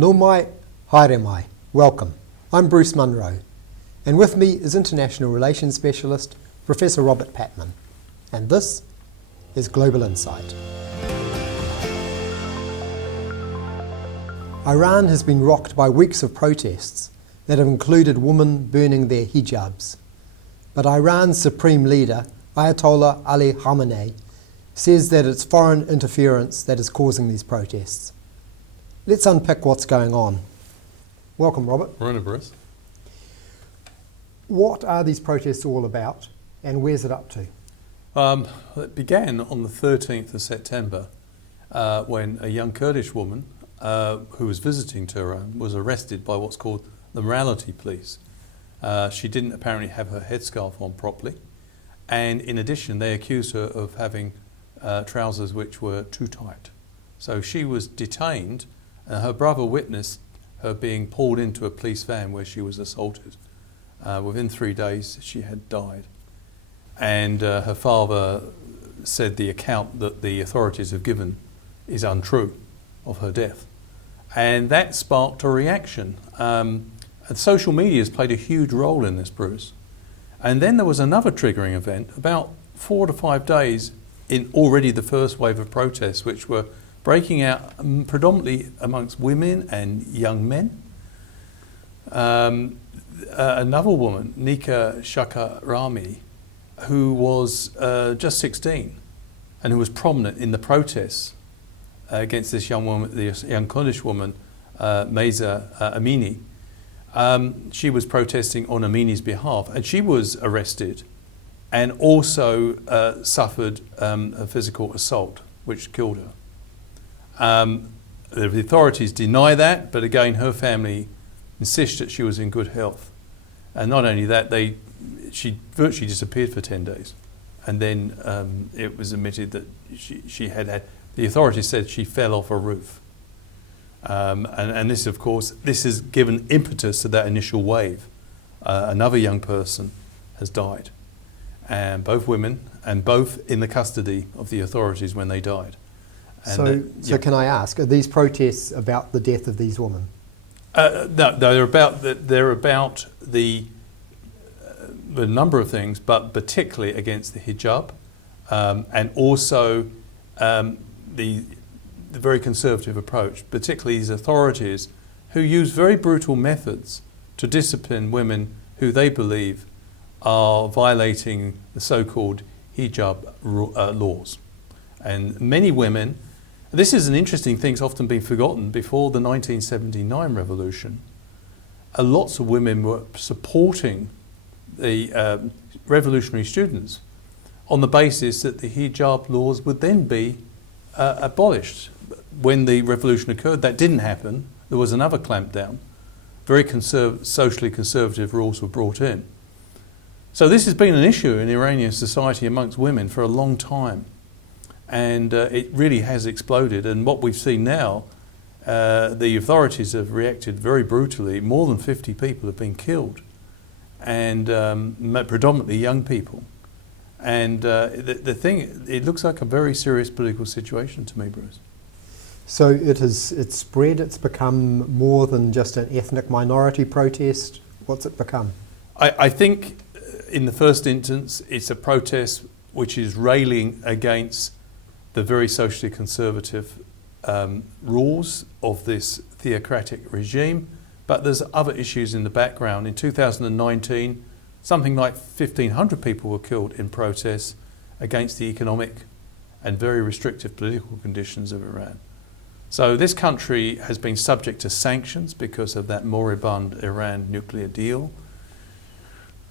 No mai, haere mai. Welcome. I'm Bruce Munro, and with me is International Relations Specialist Professor Robert Patman, and this is Global Insight. Iran has been rocked by weeks of protests that have included women burning their hijabs. But Iran's supreme leader, Ayatollah Ali Khamenei, says that it's foreign interference that is causing these protests. Let's unpick what's going on. Welcome, Robert. Morning, Bruce. What are these protests all about, and where's it up to? It began on the 13th of September when a young Kurdish woman who was visiting Tehran was arrested by what's called the morality police. She didn't apparently have her headscarf on properly, and in addition they accused her of having trousers which were too tight. So she was detained, and her brother witnessed her being pulled into a police van where she was assaulted. Within 3 days she had died, and her father said the account that the authorities have given is untrue of her death, and that sparked a reaction. And social media has played a huge role in this, Bruce. And then there was another triggering event about 4 to 5 days in already the first wave of protests, which were breaking out predominantly amongst women and young men. Another woman, Nika Shakarami, who was just 16 and who was prominent in the protests against this young woman, this young Kurdish woman, Mahsa Amini. She was protesting on Amini's behalf, and she was arrested and also suffered a physical assault which killed her. The authorities deny that, but again her family insist that she was in good health. And not only that, she virtually disappeared for 10 days. And then it was admitted that she had, the authorities said she fell off a roof. And this, of course, this has given impetus to that initial wave. Another young person has died, and both women, and both in the custody of the authorities when they died. And so can I ask, are these protests about the death of these women? No, they're about the number of things, but particularly against the hijab, and also the very conservative approach, particularly these authorities who use very brutal methods to discipline women who they believe are violating the so-called hijab laws. And many women, this is an interesting thing that's often been forgotten, before the 1979 revolution, lots of women were supporting the revolutionary students on the basis that the hijab laws would then be abolished. When the revolution occurred, that didn't happen. There was another clampdown. Very socially conservative rules were brought in. So this has been an issue in Iranian society amongst women for a long time. And it really has exploded. And what we've seen now, the authorities have reacted very brutally. More than 50 people have been killed, and predominantly young people. And the thing, it looks like a very serious political situation to me, Bruce. So it's spread, it's become more than just an ethnic minority protest. What's it become? I think in the first instance, it's a protest which is railing against the very socially conservative rules of this theocratic regime. But there's other issues in the background. In 2019, something like 1,500 people were killed in protests against the economic and very restrictive political conditions of Iran. So this country has been subject to sanctions because of that moribund Iran nuclear deal.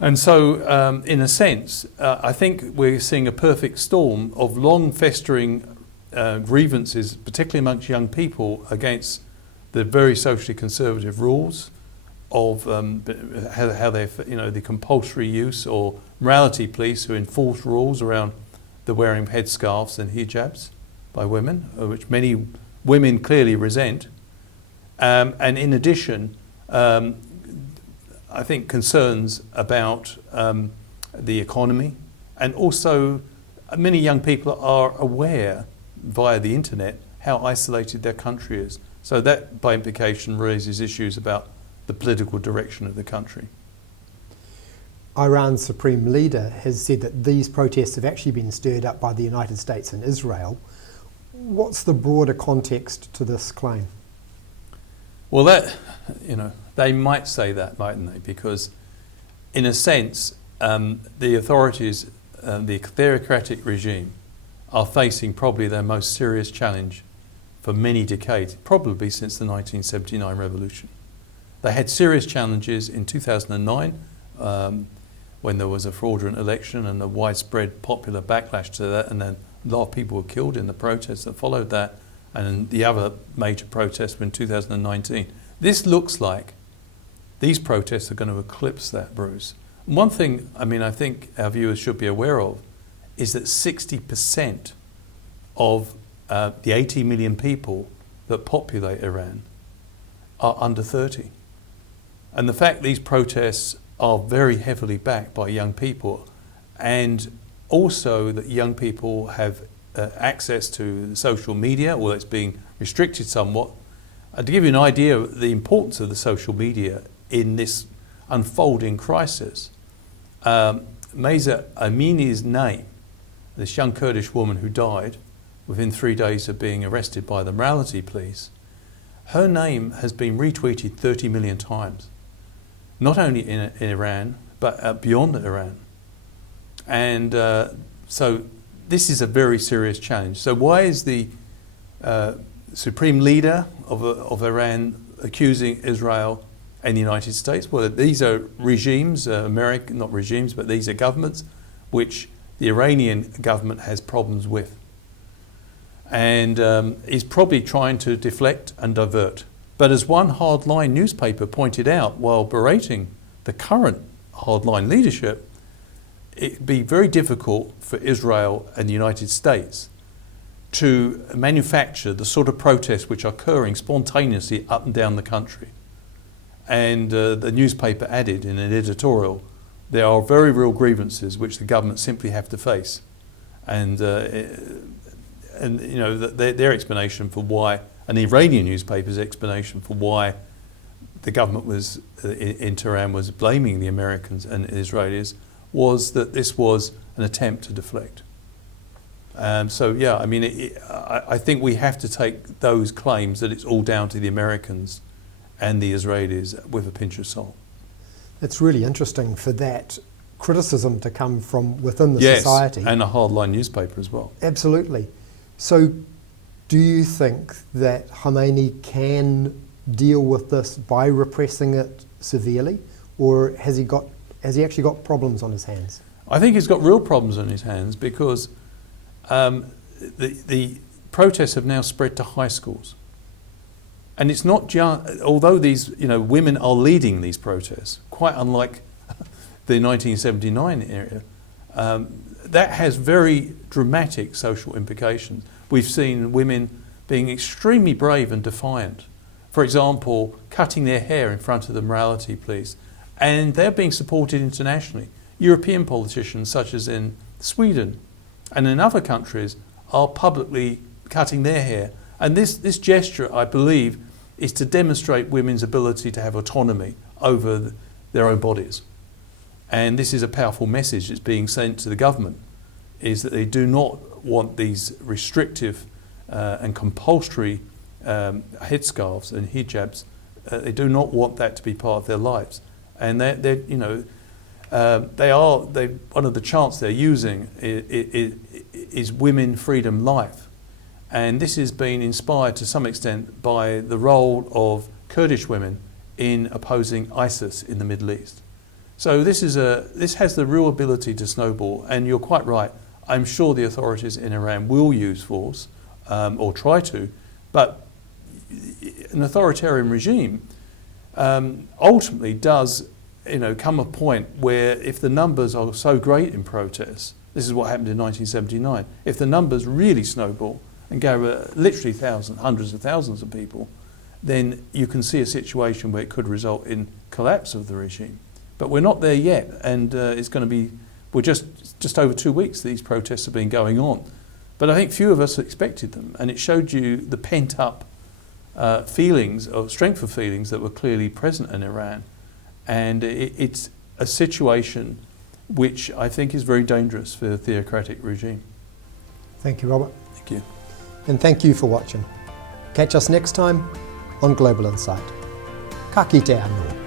And so, in a sense, I think we're seeing a perfect storm of long festering grievances, particularly amongst young people, against the very socially conservative rules of how they, the compulsory use or morality police who enforce rules around the wearing of headscarves and hijabs by women, which many women clearly resent. And in addition, I think concerns about the economy, and also many young people are aware via the internet how isolated their country is. So that, by implication, raises issues about the political direction of the country. Iran's supreme leader has said that these protests have actually been stirred up by the United States and Israel. What's the broader context to this claim? Well, that, they might say that, mightn't they? Because, in a sense, the authorities, the theocratic regime, are facing probably their most serious challenge for many decades, probably since the 1979 revolution. They had serious challenges in 2009, when there was a fraudulent election and a widespread popular backlash to that, and then a lot of people were killed in the protests that followed that, and the other major protests were in 2019. This looks like these protests are going to eclipse that, Bruce. One thing, I think our viewers should be aware of is that 60% of the 80 million people that populate Iran are under 30. And the fact these protests are very heavily backed by young people, and also that young people have access to social media, although it's being restricted somewhat. To give you an idea of the importance of the social media in this unfolding crisis, Mahsa Amini's name, this young Kurdish woman who died within 3 days of being arrested by the morality police, her name has been retweeted 30 million times. Not only in Iran, but beyond Iran. And so this is a very serious challenge. So why is the supreme leader of Iran accusing Israel and the United States? Well, these are regimes, not regimes, but these are governments which the Iranian government has problems with. And is probably trying to deflect and divert. But as one hardline newspaper pointed out while berating the current hardline leadership, it'd be very difficult for Israel and the United States to manufacture the sort of protests which are occurring spontaneously up and down the country. And the newspaper added in an editorial, there are very real grievances which the government simply have to face. And their explanation for why, an Iranian newspaper's explanation for why the government was in Tehran was blaming the Americans and Israelis, was that this was an attempt to deflect. I think we have to take those claims that it's all down to the Americans and the Israelis with a pinch of salt. It's really interesting for that criticism to come from within the yes, society. And a hardline newspaper as well. Absolutely. So do you think that Khomeini can deal with this by repressing it severely, or has he actually got problems on his hands? I think he's got real problems on his hands because the protests have now spread to high schools. And it's not just, although these women are leading these protests, quite unlike the 1979 era, that has very dramatic social implications. We've seen women being extremely brave and defiant. For example, cutting their hair in front of the morality police. And they're being supported internationally. European politicians, such as in Sweden and in other countries, are publicly cutting their hair. And this gesture, I believe, is to demonstrate women's ability to have autonomy over their own bodies. And this is a powerful message that's being sent to the government, is that they do not want these restrictive and compulsory headscarves and hijabs. They do not want that to be part of their lives. And one of the chants they're using is women, freedom, life. And this has been inspired to some extent by the role of Kurdish women in opposing ISIS in the Middle East. So this has the real ability to snowball, and you're quite right. I'm sure the authorities in Iran will use force or try to, but an authoritarian regime ultimately does come a point where if the numbers are so great in protests, this is what happened in 1979, if the numbers really snowball and go literally hundreds of thousands of people, then you can see a situation where it could result in collapse of the regime. But we're not there yet, and it's going to be, we're just over 2 weeks these protests have been going on. But I think few of us expected them, and it showed you the pent-up feelings, or strength of feelings that were clearly present in Iran. And it's a situation which I think is very dangerous for the theocratic regime. Thank you, Robert. Thank you. And thank you for watching. Catch us next time on Global Insight. Ka kite anō.